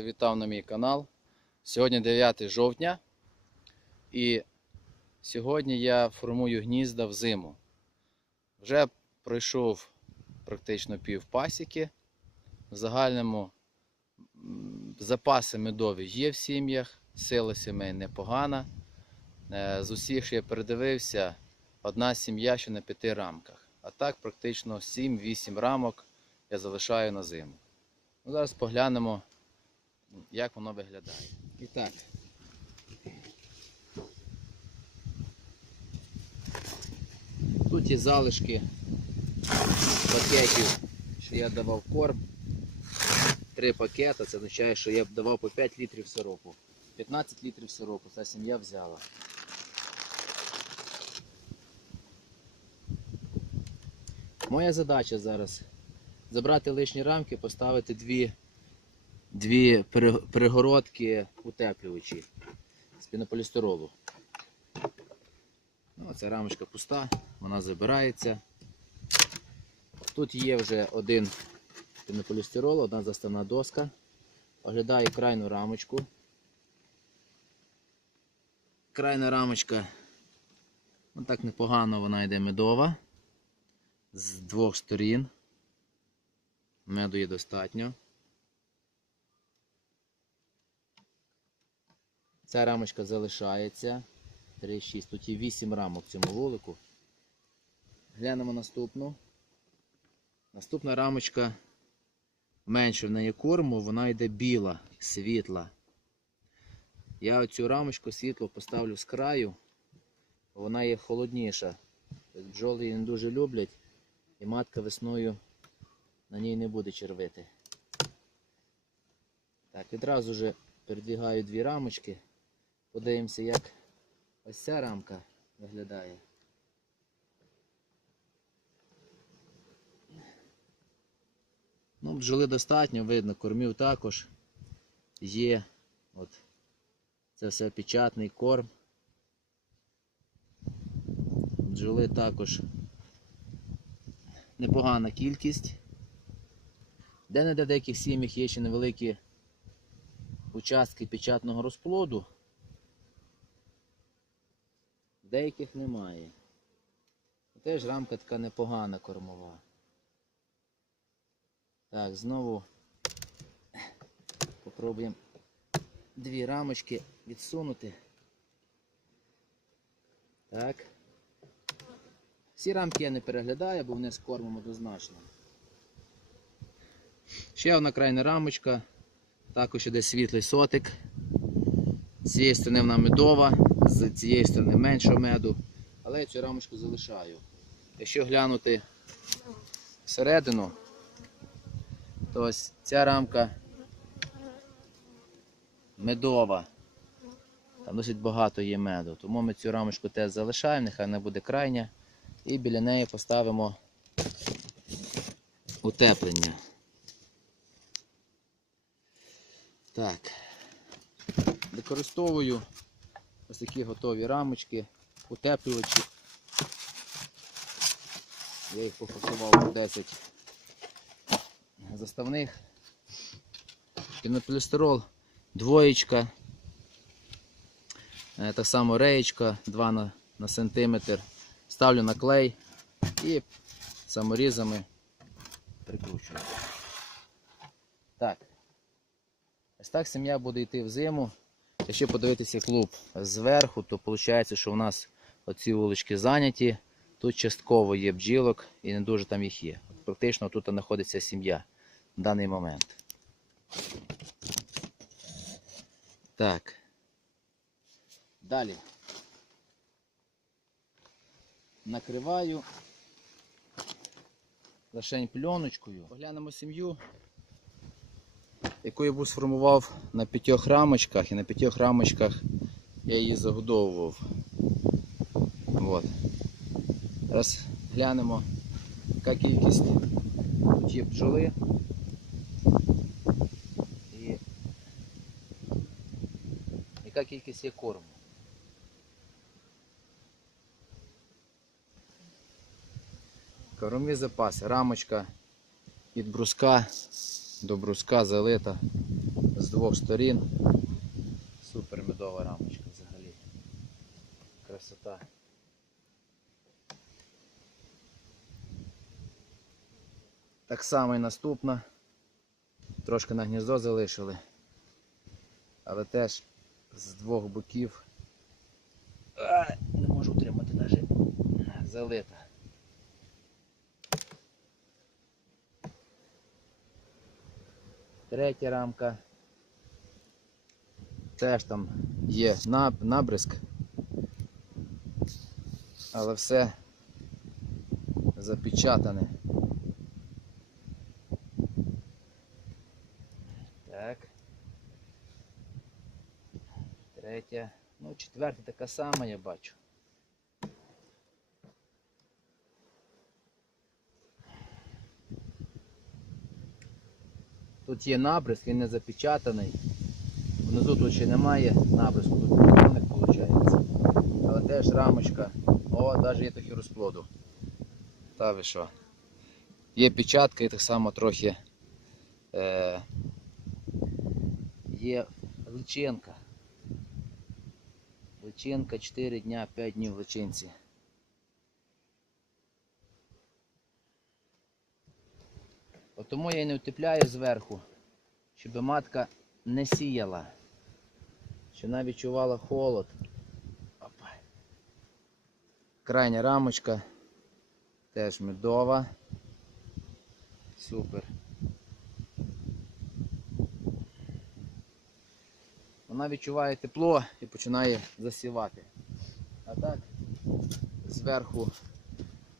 завітав на мій канал. Сьогодні 9 жовтня. І сьогодні я формую гнізда в зиму. Вже пройшов практично пів пасіки. В загальному запаси медові є в сім'ях, сила сімей непогана. Е, З усіх, що я передивився, одна сім'я ще на п'яти рамках. А так практично 7-8 рамок я залишаю на зиму. Ну, зараз поглянемо, як воно виглядає. І так. Тут є залишки пакетів, що я давав корм. Три пакета, це означає, що я б давав по 5 літрів сиропу. 15 літрів сиропу ця сім'я взяла. Моя задача зараз забрати лишні рамки, поставити дві, дві перегородки утеплювачі з пінополістиролу. Ну, ця рамочка пуста, вона забирається. Тут є вже один пінополістирол, одна заставна доска. Оглядаю крайну рамочку. Крайна рамочка, ну так непогано вона йде медова. З двох сторін. Меду є достатньо. Ця рамочка залишається. 3,6. Тут є 8 рамок в цьому вулику. Глянемо наступну. Наступна рамочка менше в неї корму, вона йде біла, світла. Я оцю рамочку світло поставлю з краю, вона є холодніша. Тобто Бджоли її не дуже люблять і матка весною на ній не буде червити. Так, відразу же передвігаю дві рамочки. Подивимося, як ось ця рамка виглядає. Ну, бджоли достатньо, видно, кормів також є. От. Це все печатний корм. Бджоли також непогана кількість. Де-не-де деяких сім'ях є ще невеликі участки печатного розплоду. Деяких немає. Теж рамка така непогана кормова. Так, знову попробуємо дві рамочки відсунути. Так. Всі рамки я не переглядаю, бо вони з кормом однозначно. Ще одна крайня рамочка. Також іде світлий сотик. З цієї сторони вона медова, з цієї сторони менше меду. Але я цю рамочку залишаю. Якщо глянути всередину, то ось ця рамка медова. Там досить багато є меду. Тому ми цю рамочку теж залишаємо, нехай вона буде крайня. І біля неї поставимо утеплення. Так. Використовую ось такі готові рамочки, утеплювачі. Я їх пофасував у 10 заставних. Пінополістирол, двоєчка. Е, Так само реєчка 2 на, на сантиметр. Ставлю на клей і саморізами прикручую. Так. Ось так сім'я буде йти в зиму. Якщо подивитися клуб зверху, то виходить, що у нас оці вулички зайняті. Тут частково є бджілок і не дуже там їх є. Практично тут знаходиться сім'я в даний момент. Так. Далі. Накриваю лишень пленочкою. Поглянемо сім'ю, яку я був сформував на п'ятьох рамочках, і на п'ятьох рамочках я її загодовував. От. Зараз глянемо, яка кількість тут є бджоли. І яка кількість є корму. Кормові запаси. Рамочка від бруска до бруска залита з двох сторін. Супер медова рамочка взагалі. Красота. Так само і наступна. Трошки на гніздо залишили. Але теж з двох боків. Ай, не можу утримати навіть. Залита. Третя рамка. Теж там є наб- набризк. Але все запечатане. Так. Третя. Ну, четверта така сама, я бачу. Тут є набризк, він не запечатаний. Внизу тут ще немає набризку, тут підйомник виходить. Але теж рамочка. О, навіть є трохи розплоду. Та ви що? Є печатка і так само трохи е, є личинка. Личинка 4 дня, 5 днів в личинці. Тому я і не утепляю зверху, щоб матка не сіяла, щоб вона відчувала холод. Опа. Крайня рамочка теж медова. Супер. Вона відчуває тепло і починає засівати. А так, зверху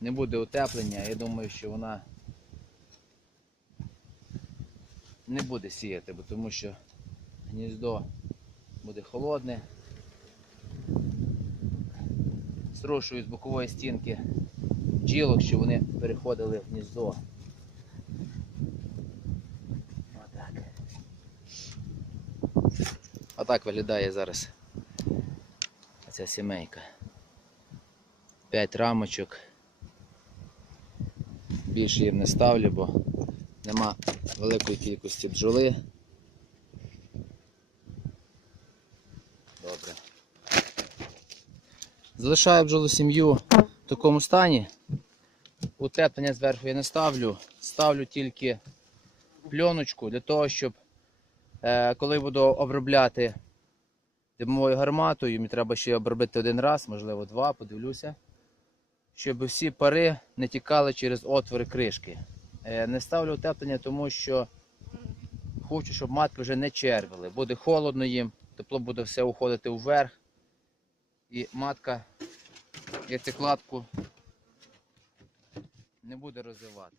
не буде утеплення, я думаю, що вона не буде сіяти, бо тому що гніздо буде холодне. Зрушую з бокової стінки бджілок, щоб вони переходили в гніздо. Отак. Отак виглядає зараз ця сімейка. П'ять рамочок. Більше їм не ставлю, бо нема великої кількості бджоли. Добре. Залишаю бджолу сім'ю в такому стані. Утеплення зверху я не ставлю. Ставлю тільки пленочку для того, щоб е, коли буду обробляти димовою гарматою, мені треба ще обробити один раз, можливо два, подивлюся. Щоб всі пари не тікали через отвори кришки. Е, Не ставлю утеплення, тому що хочу, щоб матки вже не червили. Буде холодно їм, тепло буде все уходити вверх. І матка яйцекладку не буде розвивати.